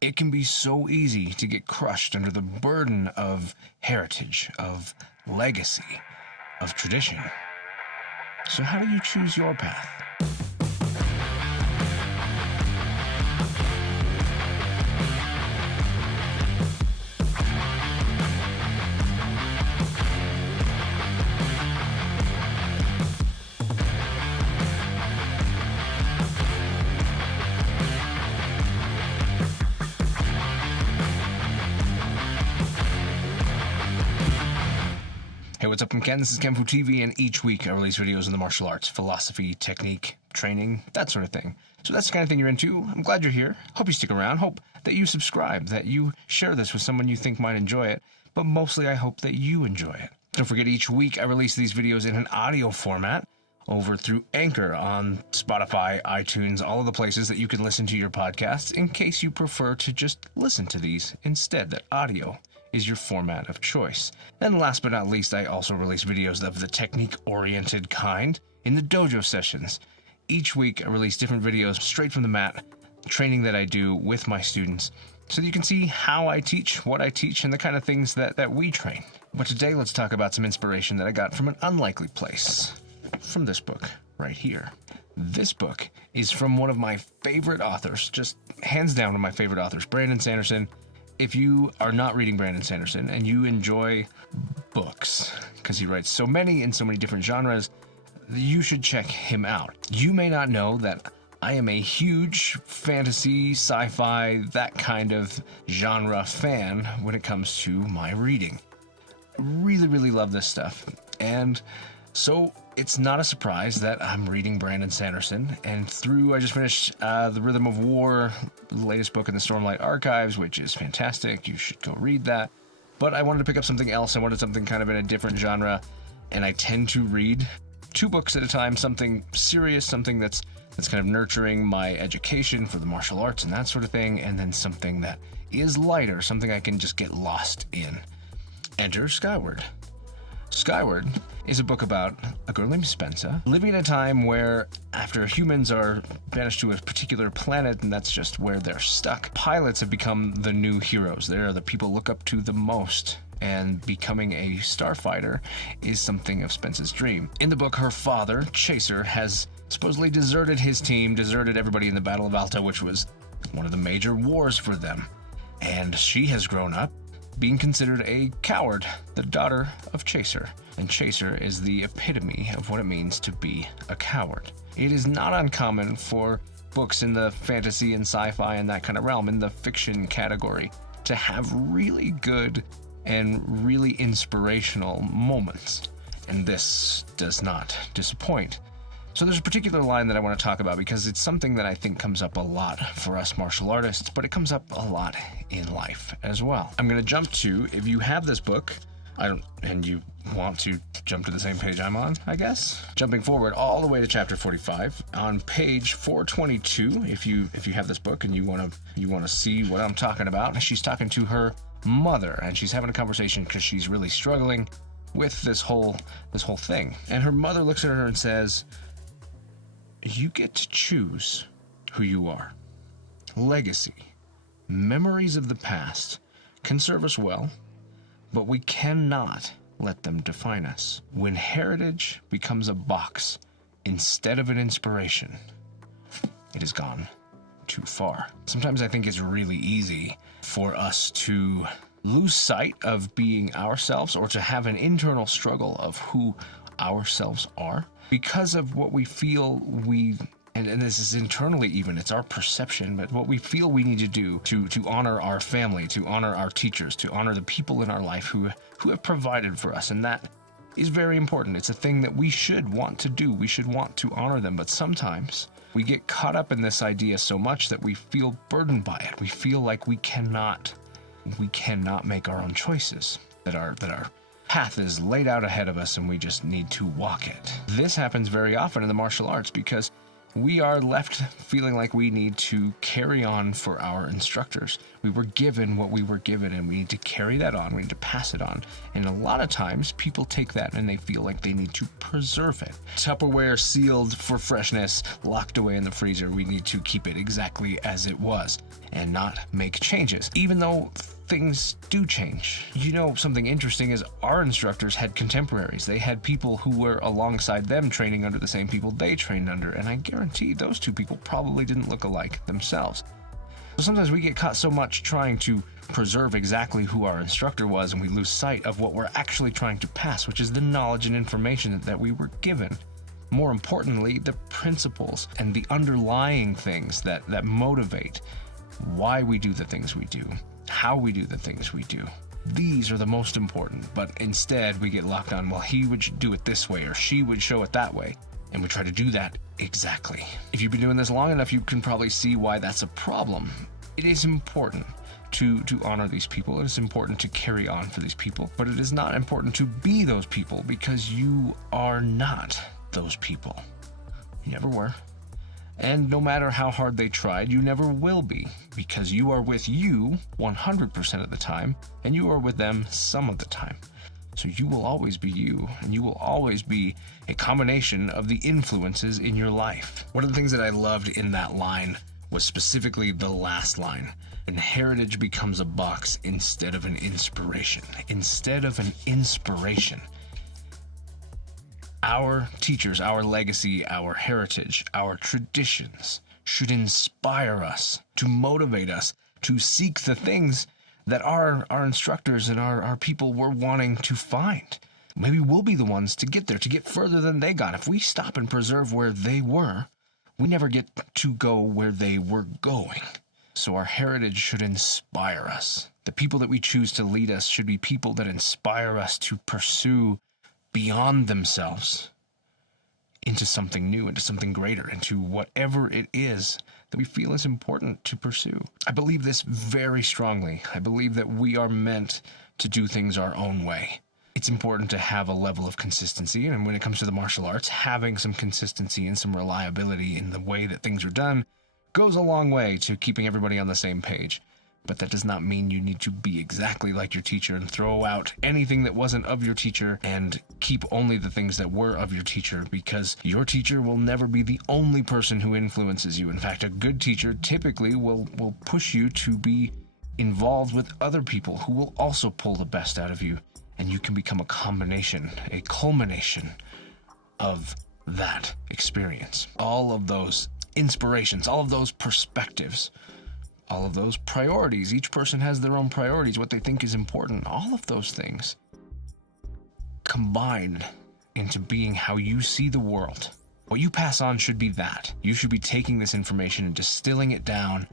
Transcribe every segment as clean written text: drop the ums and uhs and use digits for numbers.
It can be so easy to get crushed under the burden of heritage, of legacy, of tradition. So how do you choose your path? Hey, what's up? I'm Ken. This is kenfuTV, and each week I release videos on the martial arts, philosophy, technique, training, that sort of thing. So that's the kind of thing you're into. I'm glad you're here. Hope you stick around. Hope that you subscribe, that you share this with someone you think might enjoy it. But mostly I hope that you enjoy it. Don't forget, each week I release these videos in an audio format over through Anchor on Spotify, iTunes, all of the places that you can listen to your podcasts in case you prefer to just listen to these instead, that audio is your format of choice. And last but not least, I also release videos of the technique-oriented kind in the Dojo sessions. Each week, I release different videos straight from the mat, training that I do with my students, so that you can see how I teach, what I teach, and the kind of things that we train. But today, let's talk about some inspiration that I got from an unlikely place, from this book right here. This book is from one of my favorite authors, just hands down one of my favorite authors, Brandon Sanderson. If you are not reading Brandon Sanderson and you enjoy books, because he writes so many in so many different genres, you should check him out. You may not know that I am a huge fantasy, sci-fi, that kind of genre fan when it comes to my reading. Really, really love this stuff. And so it's not a surprise that I'm reading Brandon Sanderson, and I just finished The Rhythm of War, the latest book in the Stormlight Archives, which is fantastic. You should go read that. But I wanted to pick up something else. I wanted something kind of in a different genre, and I tend to read 2 books at a time, something serious, something that's kind of nurturing my education for the martial arts and that sort of thing, and then something that is lighter, something I can just get lost in. Enter Skyward. Skyward is a book about a girl named Spencer living in a time where, after humans are banished to a particular planet and that's just where they're stuck, pilots have become the new heroes. They're the people look up to the most, and becoming a starfighter is something of Spencer's dream. In the book, her father, Chaser, has supposedly deserted his team, deserted everybody in the Battle of Alta, which was one of the major wars for them. And she has grown up being considered a coward, the daughter of Chaser. And Chaser is the epitome of what it means to be a coward. It is not uncommon for books in the fantasy and sci-fi and that kind of realm, in the fiction category, to have really good and really inspirational moments. And this does not disappoint. So there's a particular line that I want to talk about because it's something that I think comes up a lot for us martial artists, but it comes up a lot in life as well. I'm going to jump to, if you have this book, and you want to jump to the same page I'm on, I guess. Jumping forward all the way to chapter 45, on page 422, if you have this book and you want to see what I'm talking about, she's talking to her mother, and she's having a conversation because she's really struggling with this whole thing. And her mother looks at her and says, "You get to choose who you are. Legacy, memories of the past can serve us well, but we cannot let them define us. When heritage becomes a box instead of an inspiration, it has gone too far." Sometimes I think it's really easy for us to lose sight of being ourselves, or to have an internal struggle of who ourselves are, because of what we feel and this is internally even, it's our perception, but what we feel we need to do to honor our family, to honor our teachers, to honor the people in our life who have provided for us. And that is very important. It's a thing that we should want to do. We should want to honor them. But sometimes we get caught up in this idea so much that we feel burdened by it. We feel like we cannot make our own choices, that our path is laid out ahead of us and we just need to walk it. This happens very often in the martial arts because we are left feeling like we need to carry on for our instructors. We were given what we were given, and we need to carry that on. We need to pass it on. And a lot of times, people take that and they feel like they need to preserve it. Tupperware sealed for freshness, locked away in the freezer. We need to keep it exactly as it was and not make changes, even though things do change. You know, something interesting is our instructors had contemporaries. They had people who were alongside them training under the same people they trained under, and I guarantee those two people probably didn't look alike themselves. So sometimes we get caught so much trying to preserve exactly who our instructor was, and we lose sight of what we're actually trying to pass, which is the knowledge and information that we were given. More importantly, the principles and the underlying things that motivate why we do the things we do, how we do the things we do. These are the most important, but instead we get locked on, well, he would do it this way or she would show it that way, and we try to do that exactly. If you've been doing this long enough, you can probably see why that's a problem. It is important to honor these people. It is important to carry on for these people, but it is not important to be those people, because you are not those people. You never were. And no matter how hard they tried, you never will be, because you are with you 100% of the time, and you are with them some of the time. So you will always be you, and you will always be a combination of the influences in your life. One of the things that I loved in that line was specifically the last line. And heritage becomes a box instead of an inspiration. Instead of an inspiration. Our teachers, our legacy, our heritage, our traditions should inspire us, to motivate us, to seek the things that our instructors and our people were wanting to find. Maybe we'll be the ones to get there, to get further than they got. If we stop and preserve where they were, we never get to go where they were going. So our heritage should inspire us. The people that we choose to lead us should be people that inspire us to pursue beyond themselves into something new, into something greater, into whatever it is that we feel is important to pursue. I believe this very strongly. I believe that we are meant to do things our own way. It's important to have a level of consistency, and when it comes to the martial arts, having some consistency and some reliability in the way that things are done goes a long way to keeping everybody on the same page. But that does not mean you need to be exactly like your teacher and throw out anything that wasn't of your teacher and keep only the things that were of your teacher, because your teacher will never be the only person who influences you. In fact, a good teacher typically will push you to be involved with other people who will also pull the best out of you, and you can become a combination, a culmination of that experience. All of those inspirations, all of those perspectives, all of those priorities. Each person has their own priorities, what they think is important. All of those things combined into being how you see the world. What you pass on should be that. You should be taking this information and distilling it down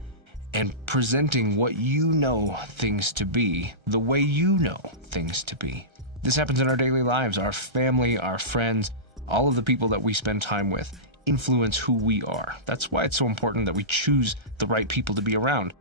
and presenting what you know things to be the way you know things to be. This happens in our daily lives. Our family, our friends, all of the people that we spend time with influence who we are. That's why it's so important that we choose the right people to be around.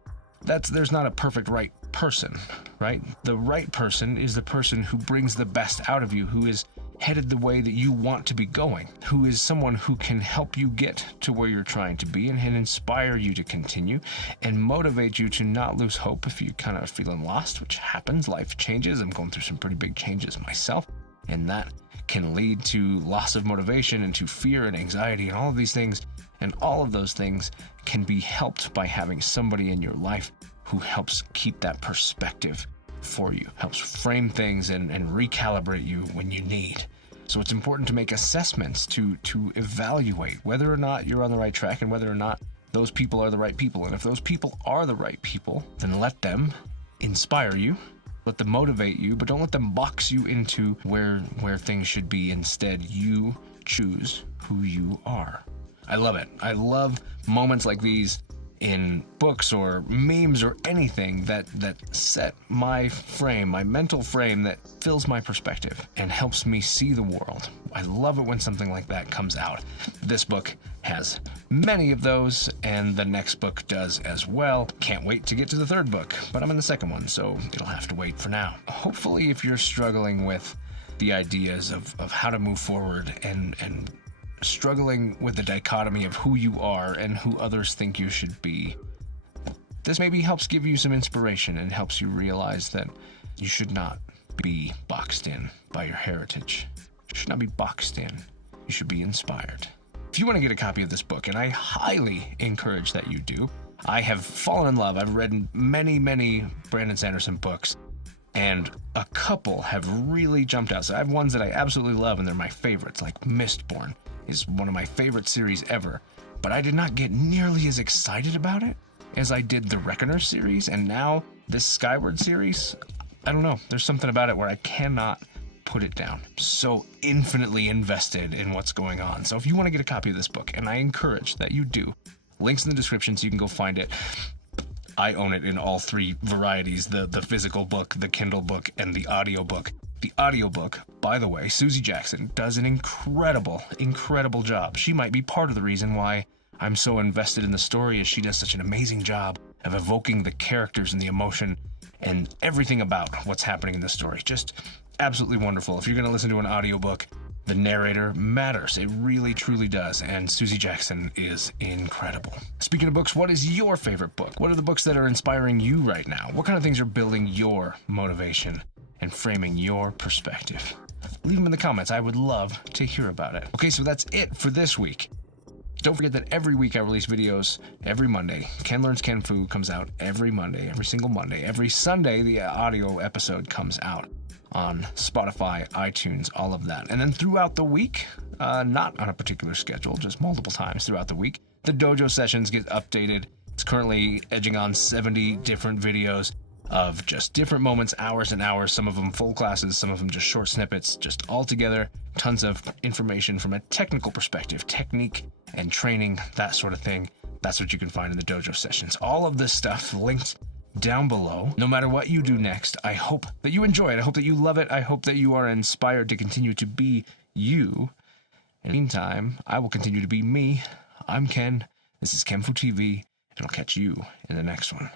There's not a perfect right person, right? The right person is the person who brings the best out of you, who is headed the way that you want to be going, who is someone who can help you get to where you're trying to be and inspire you to continue and motivate you to not lose hope if you're kind of feeling lost, which happens. Life changes. I'm going through some pretty big changes myself, and that can lead to loss of motivation and to fear and anxiety and all of these things. And all of those things can be helped by having somebody in your life who helps keep that perspective for you, helps frame things and recalibrate you when you need. So it's important to make assessments to evaluate whether or not you're on the right track and whether or not those people are the right people. And if those people are the right people, then let them inspire you, let them motivate you, but don't let them box you into where things should be. Instead, you choose who you are. I love it. I love moments like these in books or memes or anything that set my frame, my mental frame, that fills my perspective and helps me see the world. I love it when something like that comes out. This book has many of those, and the next book does as well. Can't wait to get to the third book, but I'm in the second one, so it'll have to wait for now. Hopefully, if you're struggling with the ideas of how to move forward and struggling with the dichotomy of who you are and who others think you should be, this maybe helps give you some inspiration and helps you realize that you should not be boxed in by your heritage. You should not be boxed in. You should be inspired. If you want to get a copy of this book, and I highly encourage that you do, I have fallen in love. I've read many, many Brandon Sanderson books, and a couple have really jumped out. So I have ones that I absolutely love, and they're my favorites, like Mistborn is one of my favorite series ever, but I did not get nearly as excited about it as I did the Reckoner series, and now this Skyward series. I don't know, there's something about it where I cannot put it down. I'm so infinitely invested in what's going on. So if you want to get a copy of this book, and I encourage that you do, links in the description so you can go find it. I own it in all three varieties, the physical book, the Kindle book, and the audio book. The audiobook, by the way, Suzy Jackson does an incredible job. She might be part of the reason why I'm so invested in the story, as she does such an amazing job of evoking the characters and the emotion and everything about what's happening in the story. Just absolutely wonderful. If you're going to listen to an audiobook, the narrator matters. It really, truly does. And Suzy Jackson is incredible. Speaking of books, what is your favorite book? What are the books that are inspiring you right now? What kind of things are building your motivation and framing your perspective? Leave them in the comments. I would love to hear about it. Okay, so that's it for this week. Don't forget that every week I release videos every Monday. Ken Learns Kenfu comes out every Monday, every single Monday. Every Sunday, the audio episode comes out on Spotify, iTunes, all of that. And then throughout the week, not on a particular schedule, just multiple times throughout the week, the Dojo sessions get updated. It's currently edging on 70 different videos of just different moments, hours and hours, some of them full classes, some of them just short snippets, just all together, tons of information from a technical perspective, technique and training, that sort of thing. That's what you can find in the Dojo sessions. All of this stuff linked down below. No matter what you do next, I hope that you enjoy it. I hope that you love it. I hope that you are inspired to continue to be you. In the meantime, I will continue to be me. I'm Ken. This is kenfuTV, and I'll catch you in the next one.